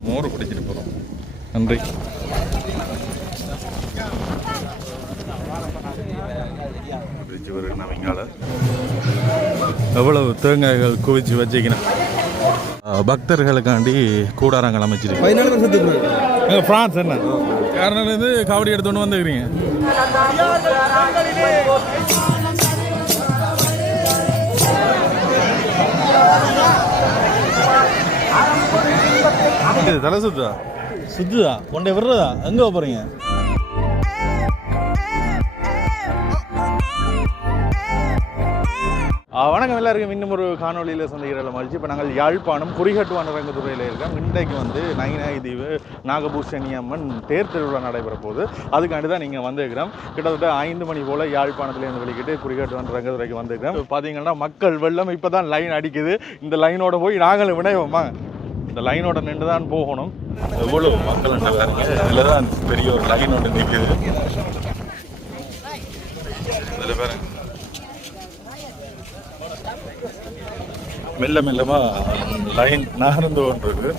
மோர் குடிச்சிட்டு போகிறோம் நன்றி. எவ்வளவு தேங்காய்கள் குவிச்சு வச்சுக்கணும் பக்தர்களுக்காண்டி கூடாரங்கள் அமைச்சிருக்கு. பதினாலு வருஷத்துக்கு ஃப்ரான்ஸ் என்ன? காரணம் இது காவடி எடுத்துன்னு வந்துக்கிறீங்க இது தலை சுத்துதா சுத்துதா கொண்டே விடுறதா எங்க போறீங்க? வணக்கம் எல்லாருக்கும். இன்னும் ஒரு காணொலியில் சந்திக்கிறதில் மகிழ்ச்சி. இப்போ நாங்கள் யாழ்ப்பாணம் குறிகட்டுவான ரங்கத்துறையில் இருக்கோம். இன்றைக்கு வந்து நைனாய் தீவு நாகபூஷணி அம்மன் தேர் திருவிழா நடைபெற போகுது. அதுக்காண்டி தான் நீங்கள் வந்துருக்கிறோம். கிட்டத்தட்ட ஐந்து மணி போல் யாழ்ப்பாணத்துலேருந்து வெளிக்கிட்டு குறிகட்டுவான ரங்கத்துறைக்கு வந்துருக்கிறோம். இப்போ பார்த்தீங்கன்னா மக்கள் வெள்ளம் இப்போ தான் லைன் அடிக்குது. இந்த லைனோட போய் நாங்களும் வினைவோமா. லைனோட நின்று தான் போகணும். எவ்வளோ மக்கள் பாருங்க இதில் தான் பெரிய ஒரு லைனோட நிற்குது இதில் பாருங்க. மெல்ல மெல்லமாக லைன் நகர்ந்து கொண்டிருக்கு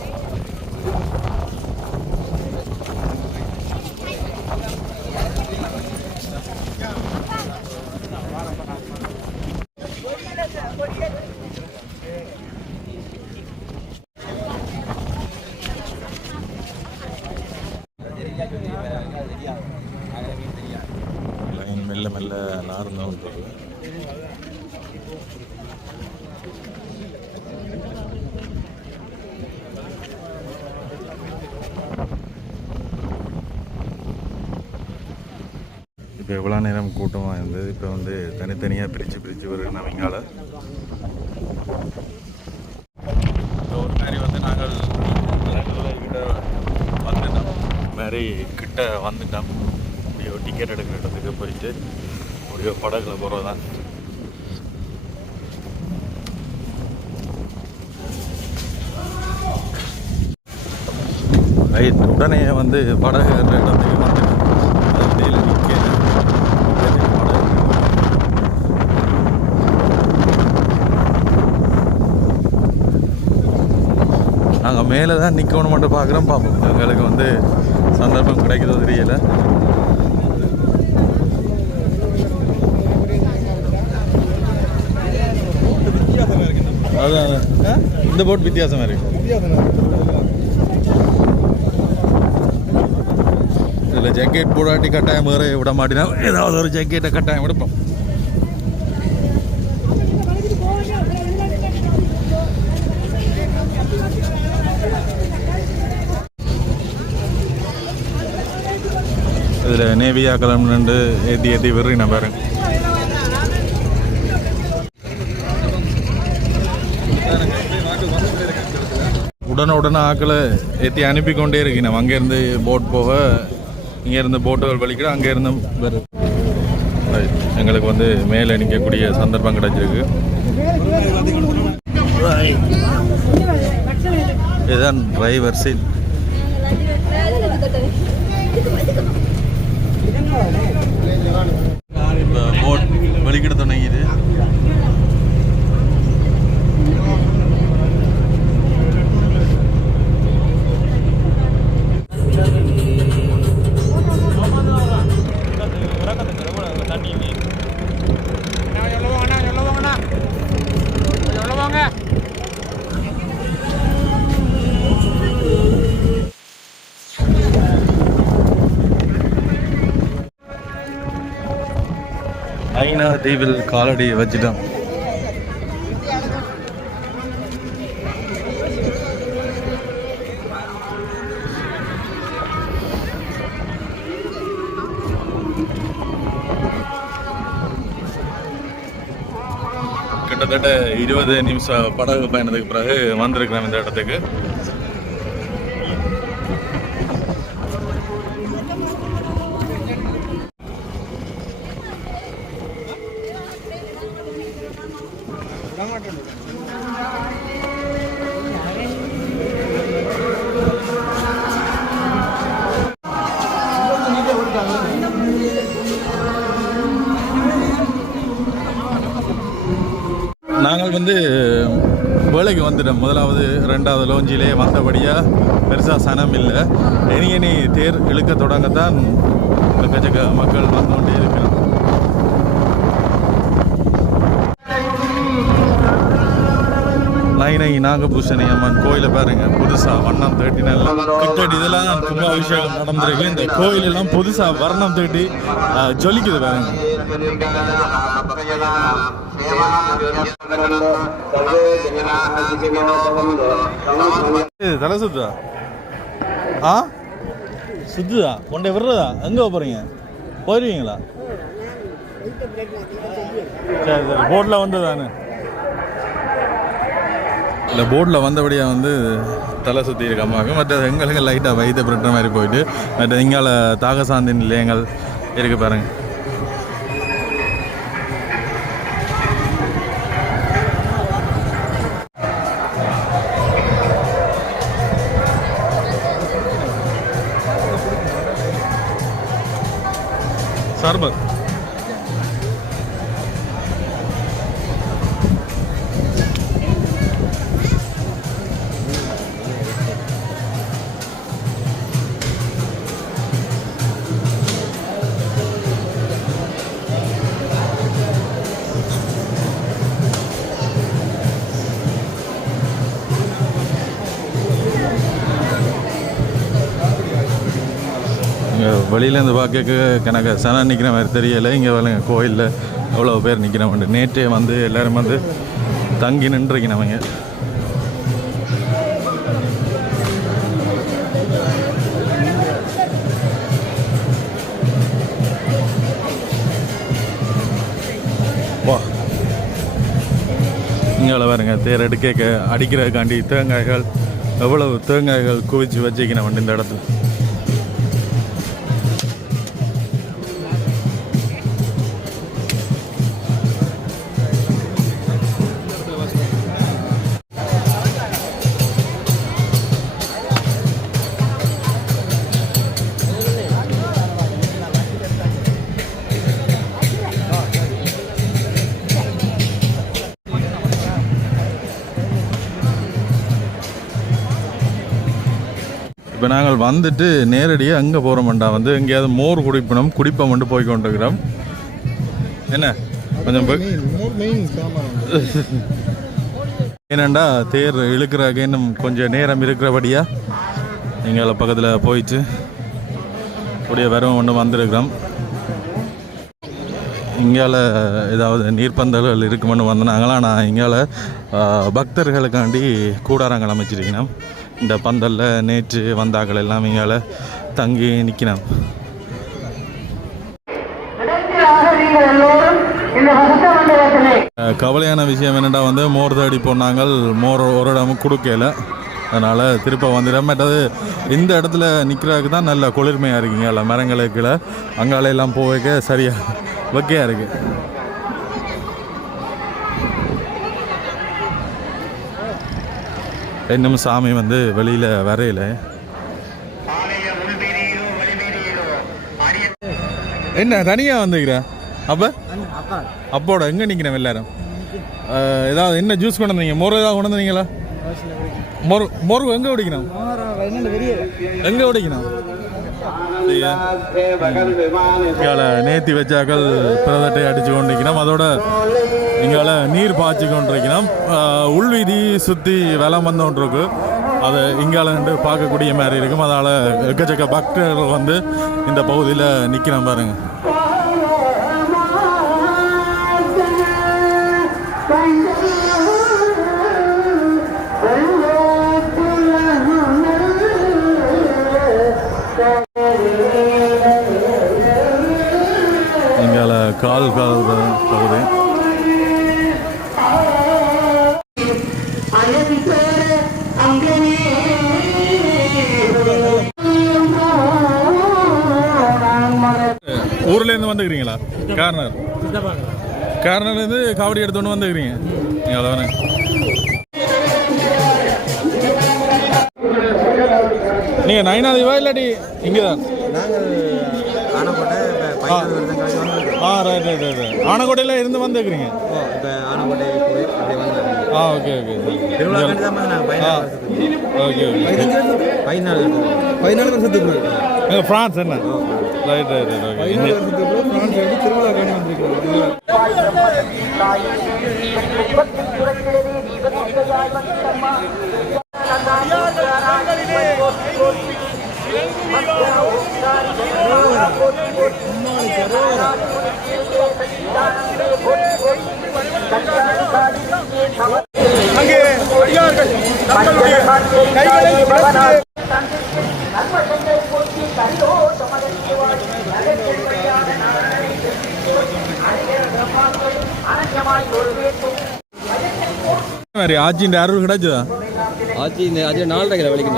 லைன் மெல்ல மெல்ல நகர்ந்து கொண்டிருக்கு இப்போ எவ்வளோ நேரம் கூட்டமாக இருந்தது இப்போ வந்து தனித்தனியாக பிரித்து பிரித்து வருது நவீங்கால ஒரு மாதிரி வந்து நாங்கள் கிட்ட வந்துட்டோம். மாதிரி கிட்ட வந்துட்டோம். அப்படியோ டிக்கெட் எடுக்கிற இடத்துக்கு போயிட்டு அப்படியோ படகுல போகிறது தான் உடனே வந்து படகு நிற்க படகு நாங்கள் மேலே தான் நிற்கணும் மட்டும் பார்க்குறோம். பார்ப்போம் எங்களுக்கு வந்து சந்தர்ப்பம் கிடைக்குதோ தெரியல. அதான். அதான். இந்த போட் வித்தியாசமாக இருக்கு. இதில் ஜாக்கெட் போடாட்டி கட்டாயம் வேறு விட மாட்டினா ஏதாவது ஒரு ஜாக்கெட்டை கட்டாயம் எடுப்போம் இதில் நேவியா கிளம்புன்னு ஏற்றி ஏற்றி விடுறீங்க பாருங்க உடனே உடனே ஆக்களை ஏற்றி அனுப்பி கொண்டே இருக்கணும் அங்கேருந்து போட் போக இங்கேருந்து போட்டுகள் வலிக்கிட அங்கேருந்து வருது எங்களுக்கு வந்து மேலே நிற்கக்கூடிய சந்தர்ப்பம் கிடைச்சிருக்கு. இதுதான் டிரைவர் சீட் இப்போ போட் வலிக்கிட தொடங்கிது. தீவில் காலடி வச்சிட்டோம் கிட்டத்தட்ட இருபது நிமிஷம் படகு பயணத்துக்கு பிறகு வந்திருக்கிறோம் இந்த இடத்துக்கு. நாங்கள் வந்து வேலைக்கு வந்துட்டோம். முதலாவது ரெண்டாவது லோஞ்சிலே வந்தபடியாக பெருசாக சனம் இல்லை. இனி இனி தேர் இழுக்க தொடங்கத்தான் எக்கச்சக்க மக்கள் வந்து கொண்டே நைனை நாகபூஷணி அம்மன் கோயிலை பாருங்க. புதுசா வண்ணம் தேட்டி நல்லா கிட்டடி இதெல்லாம் கும்பாபிஷேகம் நடந்திருக்கு. இந்த கோயில் எல்லாம் புதுசா வர்ணம் தேட்டி ஜொலிக்குது பாருங்க. தலை சுத்தா ஆ? சுத்துதா? கொண்டே விடுறதா? எங்க போறீங்க? போயிருவீங்களா? சரி சரி. போட்டில் வந்து இல்லை போர்டில் வந்தபடியாக வந்து தலை சுற்றி இருக்கமாகும் மற்ற எங்களுக்கு லைட்டாக வயிற்று பிரட்டுற மாதிரி போயிட்டு மற்ற இங்கால தாகசாந்தி நிலையங்கள் இருக்கு பாருங்க. சர்பத் இங்கே வெளியிலேருந்து பார்க்க கணக்கு சனம் நிற்கிற மாதிரி தெரியலை. இங்கே வரலங்க கோயிலில் எவ்வளோ பேர் நிற்கிறவங்க நேற்றே வந்து எல்லோரும் வந்து தங்கி நின்றுக்கிறவங்க வா. இங்கே பாருங்க தேர் எடுக்க அடிக்கிறதுக்காண்டி தேங்காய்கள் எவ்வளவு தேங்காய்கள் குவிச்சு வச்சுக்கணும் இந்த இடத்துல. நாங்கள் வந்துட்டு நேரடியாக அங்கே போகிறோம்டா வந்து எங்கேயாவது மோர் குடிப்பணும் குடிப்பம் மட்டும் போய் கொண்டிருக்கிறோம் என்ன கொஞ்சம் ஏனண்டா தேர் இழுக்கிறாங்க இன்னும் கொஞ்சம் நேரம் இருக்கிறபடியா? எங்களை பக்கத்தில் போயிட்டு கூடிய வரவும் ஒன்று வந்திருக்கிறோம். இங்கால ஏதாவது நீர்ப்பந்தல்கள் இருக்குமென்னு வந்தாங்களாம் நான் இங்கால பக்தர்களுக்காண்டி கூடாரங்கள் அமைச்சிருக்கணும் இந்த பந்தலில் நேற்று வந்தாக்கள் எல்லாம் இங்கால தங்கி நிற்கணும் கவலையான விஷயம் என்னென்னா வந்து மோர் தேடி போனாங்க மோர் ஒரு இடம் கொடுக்கல. அதனால் திருப்ப வந்துடும் மற்றது இந்த இடத்துல நிற்கிறதுக்கு தான் நல்ல குளிர்மையாக இருக்குங்க இல்லை மரங்களுக்குள்ள அங்காலையெல்லாம் எல்லாம் போக சரியாக வெக்கையாக இருக்குது இன்னும் சாமி வந்து வெளியில் வரையில. என்ன தனியாக வந்துக்கிற அப்போ? அப்போட எங்கே நிற்கிறேன் எல்லாரும்? ஏதாவது என்ன ஜூஸ் கொண்டு வந்தீங்க? மோர் ஏதாவது கொண்டு வந்தீங்களா? மோர் மோர் எங்கே குடிக்கணும்? எங்கே குடிக்கணும்? நேத்தி வச்சாக்கள் பிரதட்டை அடிச்சு கொண்டிருக்கிறோம். அதோட இங்கால நீர் பாய்ச்சி கொண்டிருக்கணும் உள்வீதி சுற்றி வெலம் வந்து கொண்டிருக்கு. அது இங்கால நின்று பார்க்கக்கூடிய மாதிரி இருக்கும். அதால் எக்கச்சக்க பக்தர்கள் வந்து இந்த பகுதியில் நிற்கிறோம் பாருங்க. இங்கால கால் கால் கார்னர் கார்னர்ல இருந்து காவடி எடுத்துட்டு வந்துக்கிறீங்க. நீங்க அவ்வளவுதானே? நீங்க நைனாதிவா இல்லாட்டி கழிச்சு வந்திருக்கு ஆ ரைட் ரைட் ரைட் ஆனக்கோட்டையில இருந்து வந்தாங்க ஆ ஓகே ஓகே தான் நாங்கள் ஓகே ஓகே பதினாலு வருஷத்துக்கு. ஃப்ரான்ஸ் என்ன? ரைட் ரைட் ரைட் ஓகே திருவிழா கண்டு வந்திருக்கிறோம் மாதிரி ஆச்சின்ற அருள் கிடைச்சதா? ஆச்சு இந்த அது நாலரை வலிக்கு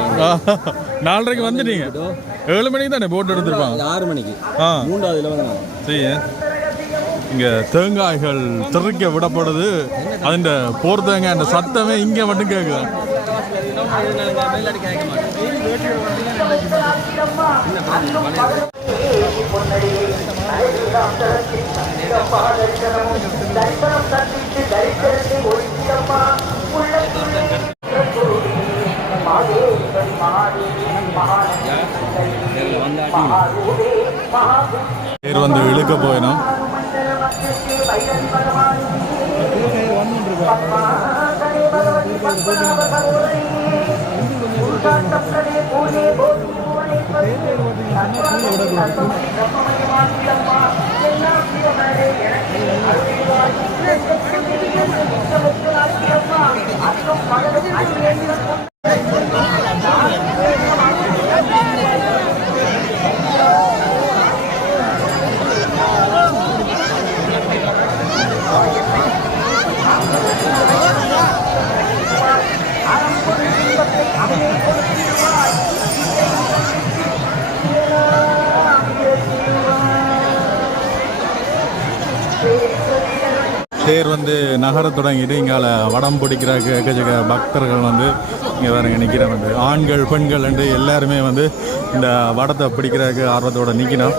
நாலரைக்கு வந்துட்டீங்க? ஏழு மணிக்கு தானே போட்டு எடுத்துருப்பாங்க? ஆறு மணிக்கு. ஆ. நான். செய்ய இங்க தேங்காய்கள் தெறிக்க விடப்படுது. அதிண்ட போர் தேங்காய் அந்த சத்தமே இங்க மட்டும் கேக்குது? பேர் வந்து இழுக்க போயிடும் தேர் வந்து நகர தொடங்கிட்டு இங்கால வடம் பிடிக்கிறக்கு எக்கச்சக்க பக்தர்கள் வந்து இங்கே வேறுங்க நிற்கிற வந்து. ஆண்கள் பெண்கள் என்று எல்லாருமே வந்து இந்த வடத்தை பிடிக்கிறதுக்கு ஆர்வத்தோட நிற்கணும்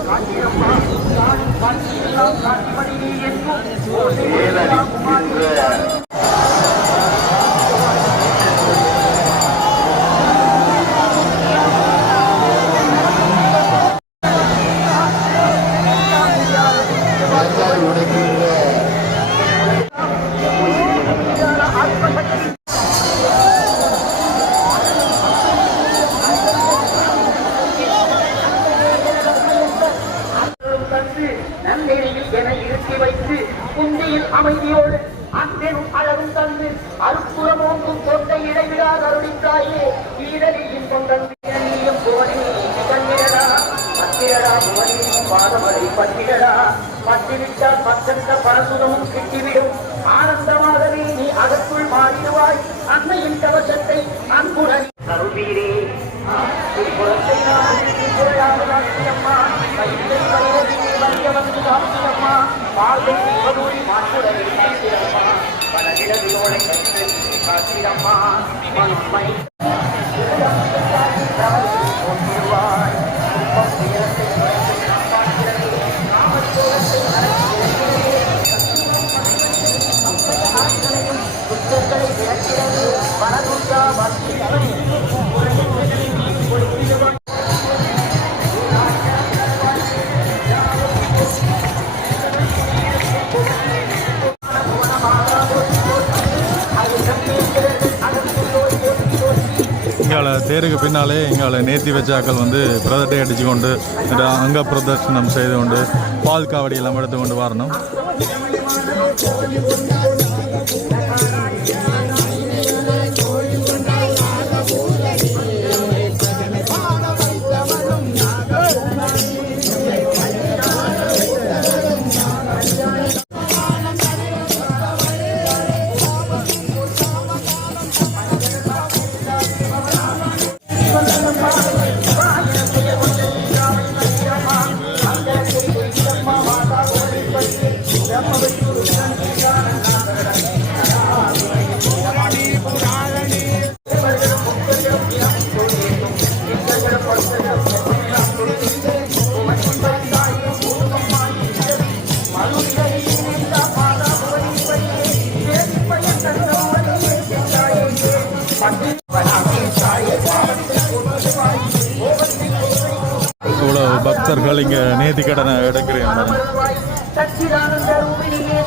பாதமலை பத்திரடா பத்திரிட்டால் மற்றந்த பரசுதமும் கிட்டிவிடும். ஆனந்தமாகவே நீ அதற்குள் மாறிடுவாய். அன்னையின் கவசத்தை அன்புடன் அருள்வீரே திருப்புறத்தை நான் அம்மா. கைத்தை வைரவி வைய வந்து காத்திரம்மா காத்திரம்மா தேருக்கு எங்களை நேர்த்தி வச்சாக்கள் வந்து பிரதட்டை அடித்து கொண்டு இந்த அங்க பிரதர்ஷனம் செய்து கொண்டு பால் காவடி எல்லாம் எடுத்து கொண்டு வரணும்.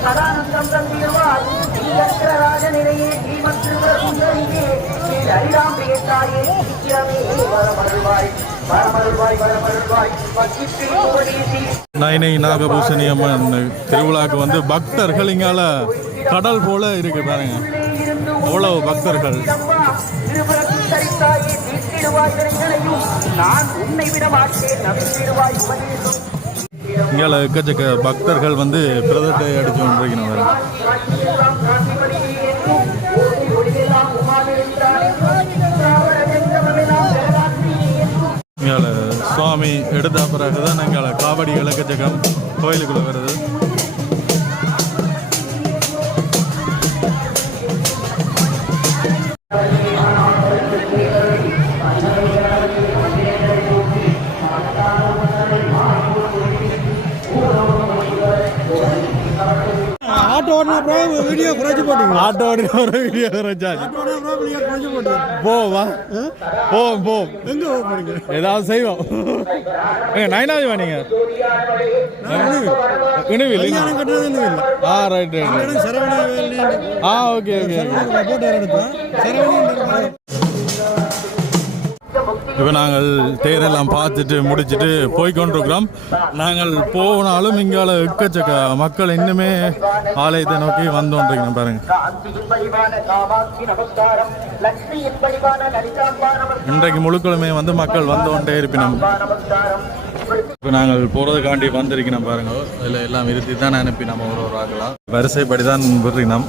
சதானந்தம் தந்திடுவாய் நீயற்ற ராஜநிலையே ஸ்ரீமத்ருவ சுந்தரியே. ஸ்ரீ ஹரிராம்பிகை தாயே சீக்கிரமே வரமருள்வாய் வரமருள்வாய் வரமருள்வாய். வசிப்பில் புகழீசி. நைனை நாகபூசணி அம்மன் திருவிழாக்கு வந்து பக்தர்கள் இங்கால கடல் போல இருக்கு பாருங்க. அவ்வளவு பக்தர்கள். நான் உன்னை விட மாட்டேன் நம்பிடுவாய் உபதேசம். இங்கே எக்கச்சக்க பக்தர்கள் வந்து பிரதத்தை அடித்து கொண்டிருக்கிறார் இங்கே சுவாமி எடுத்த பிறகு தான் எங்களை காவடி இலக்கச்சக்கம் கோயிலுக்குள்ளே வருது. வீடியோ குறைச்சி போட்டீங்க ஆட்டோட வீடியோ குறைச்சாச்சு போவா போவோம் போவோம் எங்க போறீங்க? ஏதாவது செய்வோம். ஏங்க நைனாதி நீங்க. இணுவில் ஆ ரைட் ரைட் ஆ ஓகே ஓகே இப்போ நாங்கள் தேரெல்லாம் பார்த்துட்டு முடிச்சுட்டு போய்கொண்டிருக்கிறோம். நாங்கள் போனாலும் இங்கால எக்கச்சக்க மக்கள் இன்னுமே ஆலயத்தை நோக்கி வந்து கொண்டிருக்கிறோம் பாருங்க. இன்றைக்கு முழுக்களுமே வந்து மக்கள் வந்து கொண்டே இருப்பினோம். இப்போ நாங்கள் போகிறதுக்காண்டி வந்திருக்கணும் பாருங்க. இதில் எல்லாம் இருத்தி தான் அனுப்பி நம்ம ஒரு ஒரு ஆகலாம் வரிசைப்படி தான் விடுறோம்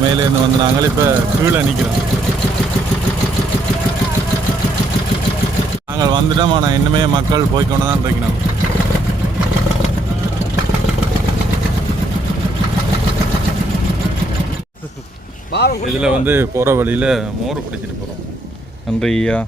மேலேருந்து வந்து நாங்கள் இப்போ கீழே நிற்கிறோம் நாங்கள் வந்துட்டோம் ஆனால் இன்னுமே மக்கள் போய்க்கொண்டு தான் இருக்கணும் இதில் வந்து போகிற வழியில் மோர் குடிச்சிட்டு போகிறோம் நன்றி ஐயா.